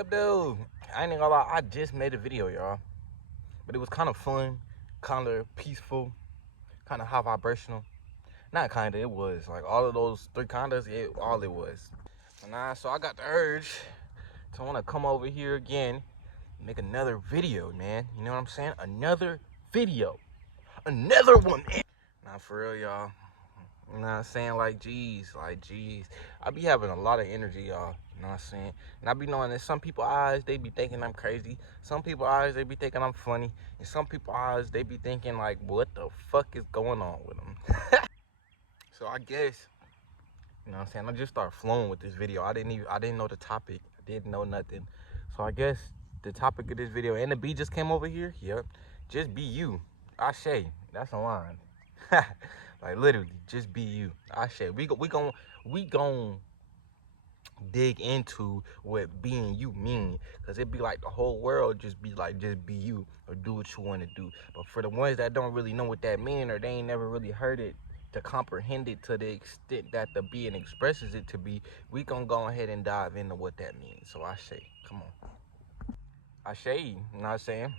up, though? I ain't gonna lie, I just made a video, y'all. But it was kind of fun, kind of peaceful, kind of high vibrational. Not kinda, it was. Like, all of those three kindas, all it was. So I got the urge to want to come over here again, make another video, man. You know what I'm saying? Another video. Another one, man. Nah, for real, y'all. You know what I'm saying? Like, geez. I be having a lot of energy, y'all. You know what I'm saying? And I be knowing that some people's eyes, they be thinking I'm crazy. Some people's eyes, they be thinking I'm funny. And some people's eyes, they be thinking, like, what the fuck is going on with them? So I guess, you know what I'm saying? I just started flowing with this video. I didn't know the topic. I didn't know nothing. So I guess the topic of this video, and the B just came over here. Yep. Just be you. Ashe. That's a line. Like, literally, just be you. Ashe. We gon' dig into what being you mean, because it be like the whole world just be like, just be you or do what you want to do. But for the ones that don't really know what that mean, or they ain't never really heard it to comprehend it to the extent that the being expresses it to be, we gonna go ahead and dive into what that means. So I say, come on. I say, you know what I'm saying?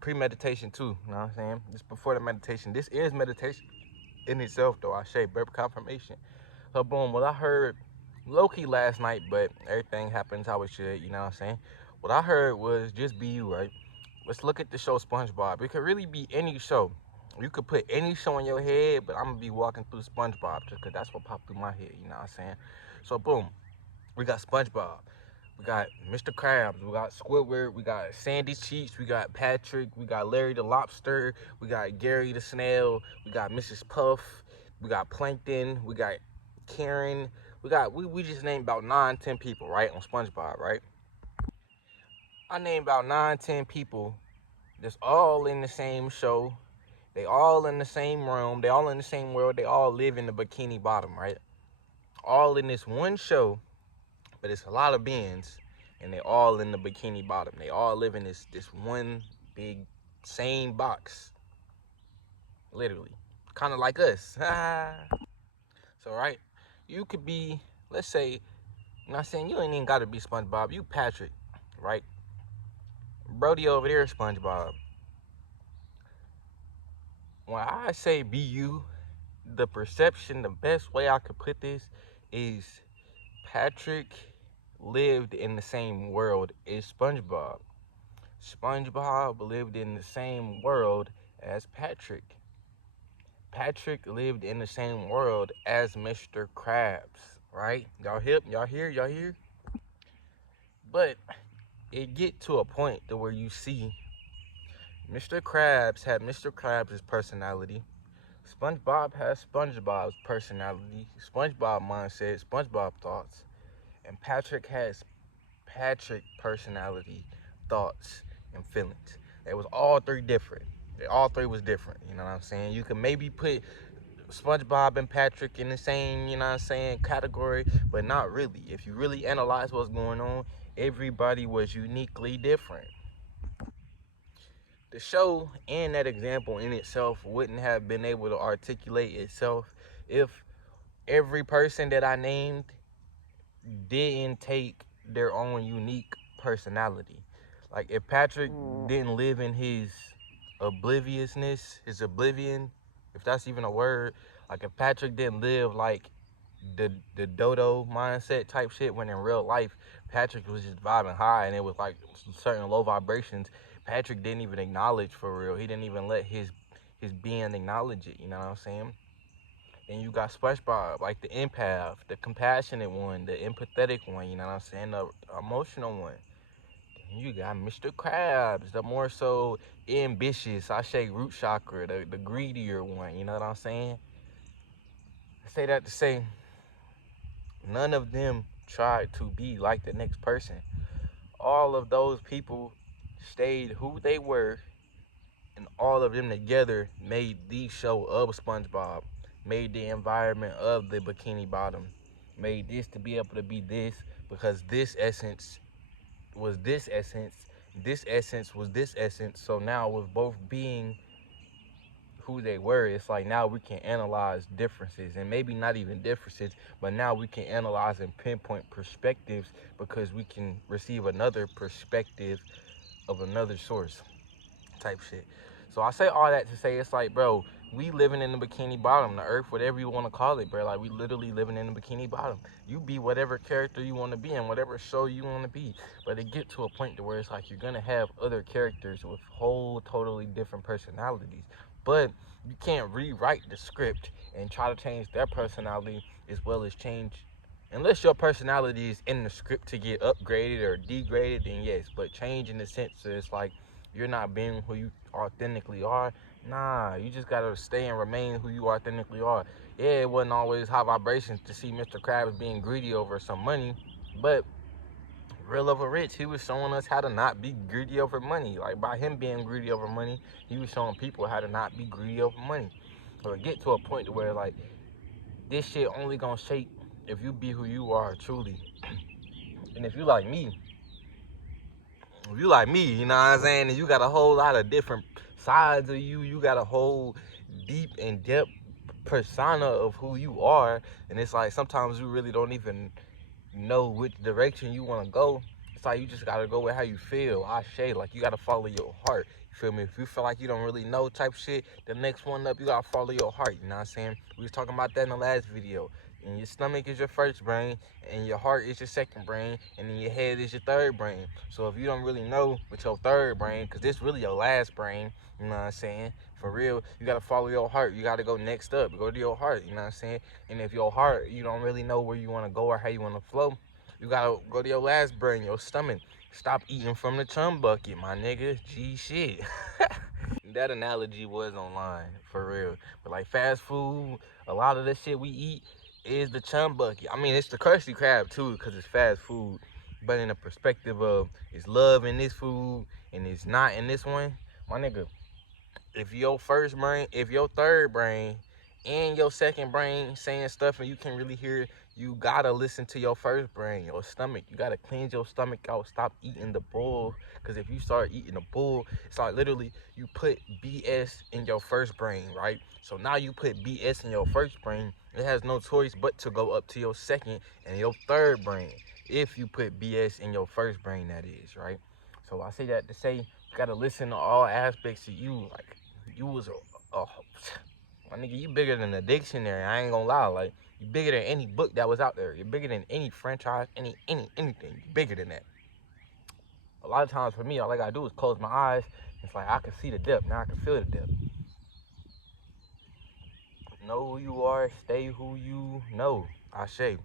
Pre-meditation too, you know what I'm saying? Just before the meditation. This is meditation in itself though, I say, birth confirmation. So boom, what I heard low-key last night, but everything happens how it should, you know what I'm saying? What I heard was just be you, right? Let's look at the show SpongeBob. It could really be any show. You could put any show in your head, but I'm gonna be walking through SpongeBob just because that's what popped through my head, you know what I'm saying? So boom, we got SpongeBob. We got Mr. Krabs, we got Squidward, we got Sandy Cheeks, we got Patrick, we got Larry the Lobster, we got Gary the Snail, we got Mrs. Puff, we got Plankton, we got Karen, we just named about 9-10 people, right, on SpongeBob, right? I named about 9-10 people that's all in the same show. They all in the same room, they all in the same world, they all live in the Bikini Bottom, right? All in this one show, but it's a lot of beings, and they all in the Bikini Bottom. They all live in this one big same box, literally, kind of like us. So right, you could be, let's say, you know what I'm saying, you ain't even gotta be SpongeBob. You Patrick, right? Brody over there, SpongeBob. When I say be you, the perception, the best way I could put this is Patrick lived in the same world as SpongeBob. SpongeBob lived in the same world as Patrick. Patrick lived in the same world as Mr. Krabs, right? Y'all hip? Y'all here? Y'all here? But it get to a point to where you see Mr. Krabs had Mr. Krabs' personality. SpongeBob has SpongeBob's personality, SpongeBob mindset, SpongeBob thoughts. And Patrick has Patrick personality, thoughts, and feelings. They was all three different. All three was different, you know what I'm saying? You can maybe put SpongeBob and Patrick in the same, you know what I'm saying, category, but not really. If you really analyze what's going on, everybody was uniquely different. The show and that example in itself wouldn't have been able to articulate itself if every person that I named didn't take their own unique personality. Like, if Patrick didn't live in his obliviousness, his oblivion, if that's even a word, like if Patrick didn't live like the dodo mindset type shit, when in real life Patrick was just vibing high and it was like certain low vibrations, Patrick didn't even acknowledge for real. He didn't even let his being acknowledge it, you know what I'm saying? And you got SpongeBob, like the empath, the compassionate one, the empathetic one, you know what I'm saying, the emotional one. And you got Mr. Krabs, the more so ambitious, I say root chakra, the greedier one, you know what I'm saying? I say that to say, none of them tried to be like the next person. All of those people stayed who they were, and all of them together made the show of SpongeBob, made the environment of the Bikini Bottom, made this to be able to be this, because this essence was this essence was this essence. So now with both being who they were, it's like now we can analyze differences, and maybe not even differences, but now we can analyze and pinpoint perspectives because we can receive another perspective of another source type shit. So I say all that to say it's like, bro, we living in the bikini bottom, the earth, whatever you want to call it, bro. Like we literally living in the bikini bottom. You be whatever character you want to be in, whatever show you want to be. But it get to a point to where it's like you're gonna have other characters with whole totally different personalities. But you can't rewrite the script and try to change their personality as well as change, unless your personality is in the script to get upgraded or degraded, then yes. But change in the sense that it's like you're not being who you authentically are. Nah, you just gotta stay and remain who you authentically are. Yeah, it wasn't always high vibrations to see Mr. Krabs being greedy over some money, but Real Over Rich, he was showing us how to not be greedy over money. Like by him being greedy over money, he was showing people how to not be greedy over money. So it get to a point where like this shit only gonna shake if you be who you are truly. And if you like me, you know what I'm saying, and you got a whole lot of different sides of you, you got a whole deep and depth persona of who you are, and it's like sometimes you really don't even know which direction you want to go. It's like you just gotta go with how you feel. I say, like you gotta follow your heart. You feel me? If you feel like you don't really know type shit, the next one up, you gotta follow your heart. You know what I'm saying? We was talking about that in the last video. And your stomach is your first brain, and your heart is your second brain, and then your head is your third brain. So if you don't really know with your third brain, because this really your last brain, you know what I'm saying? For real, you gotta follow your heart. You gotta go next up. Go to your heart, you know what I'm saying? And if your heart, you don't really know where you wanna go or how you wanna flow, you gotta go to your last brain, your stomach. Stop eating from the chum bucket, my nigga. Gee shit. That analogy was online, for real. But like fast food, a lot of the shit we eat is the chum bucket. I mean, it's the Krusty Krab too, because it's fast food. But in the perspective of, is love in this food and it's not in this one, my nigga, if your first brain, if your third brain and your second brain saying stuff and you can really hear it, you gotta listen to your first brain, your stomach. You gotta cleanse your stomach out. Stop eating the bull. Because if you start eating the bull, it's like literally you put BS in your first brain, right? So now you put BS in your first brain. It has no choice but to go up to your second and your third brain. If you put BS in your first brain, that is, right? So I say that to say you gotta listen to all aspects of you. Like you was a my nigga, you bigger than the dictionary. I ain't gonna lie. Like you bigger than any book that was out there. You're bigger than any franchise, anything. You're bigger than that. A lot of times for me, all I gotta do is close my eyes. It's like I can see the depth. Now I can feel the depth. Know who you are. Stay who you know. I say.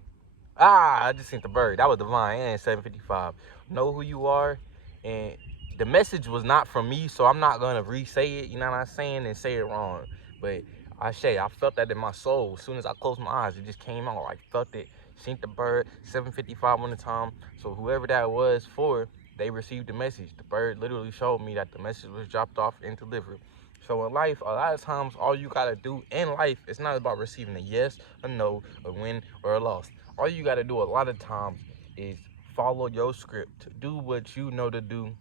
I just seen the bird. That was divine. And 7:55. Know who you are, and the message was not from me, so I'm not gonna re-say it. You know what I'm saying, and say it wrong. But I felt that in my soul. As soon as I closed my eyes, it just came out. I felt it. Seen the bird. 7:55 on the time. So whoever that was for, they received the message. The bird literally showed me that the message was dropped off and delivered. So in life, a lot of times, all you gotta do in life, it's not about receiving a yes, a no, a win, or a loss. All you gotta do a lot of times is follow your script. Do what you know to do.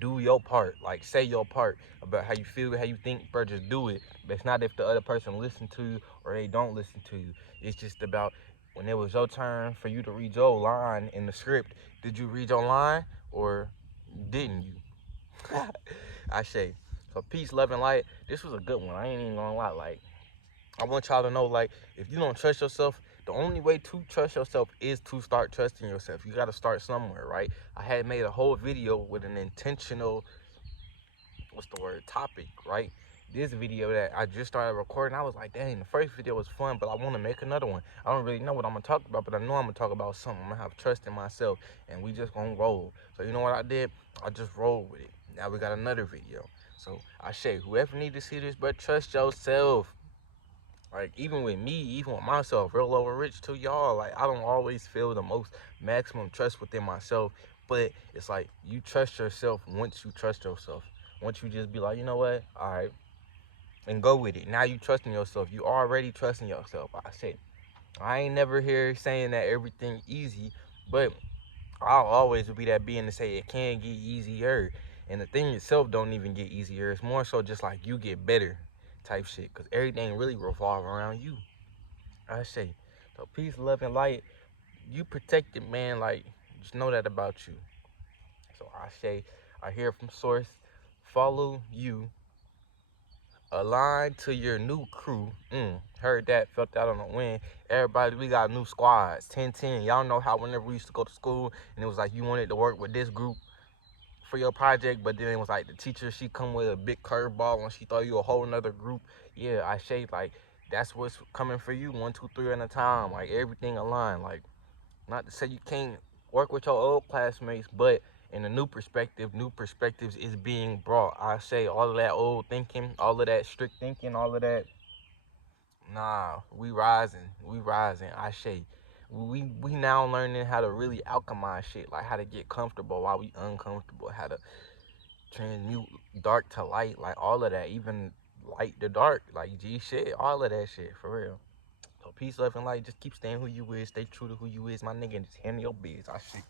Do your part. Like say your part about how you feel, how you think, bro. Just do it. But it's not if the other person listen to you or they don't listen to you. It's just about when it was your turn for you to read your line in the script. Did you read your line or didn't you? I say. So peace, love, and light. This was a good one. I ain't even gonna lie. Like I want y'all to know, like, if you don't trust yourself, the only way to trust yourself is to start trusting yourself. You got to start somewhere, right? I had made a whole video with an intentional, topic, right? This video that I just started recording, I was like, dang, the first video was fun, but I want to make another one. I don't really know what I'm going to talk about, but I know I'm going to talk about something. I'm going to have trust in myself, and we just going to roll. So you know what I did? I just rolled with it. Now we got another video. So I say, whoever need to see this, but trust yourself. Like, even with me, even with myself, real over rich to y'all, like, I don't always feel the most maximum trust within myself, but it's like, you trust yourself once you trust yourself. Once you just be like, you know what, all right, and go with it. Now you trusting yourself. You already trusting yourself. I said, I ain't never here saying that everything easy, but I'll always be that being to say it can get easier. And the thing itself don't even get easier. It's more so just like you get better type shit. Cause everything really revolve around you. I say. So peace, love, and light. You protected, man. Like, just know that about you. So I say, I hear from source. Follow you. Align to your new crew. Heard that, felt that on the wind. Everybody, we got new squads. 10-10. Y'all know how whenever we used to go to school and it was like you wanted to work with this group for your project, but then it was like the teacher, she come with a big curveball and she throw you a whole nother group. Yeah, I say like that's what's coming for you. 1, 2, 3 at a time. Like everything aligned. Like not to say you can't work with your old classmates, but in a new perspective, new perspectives is being brought. I say all of that old thinking, all of that strict thinking, all of that. Nah, we rising. We rising. I say. We now learning how to really alchemize shit, like how to get comfortable while we uncomfortable, how to transmute dark to light, like all of that, even light to dark, like G shit, all of that shit, for real. So peace, love, and light. Just keep staying who you is, stay true to who you is, my nigga, and just handle your biz. I shit.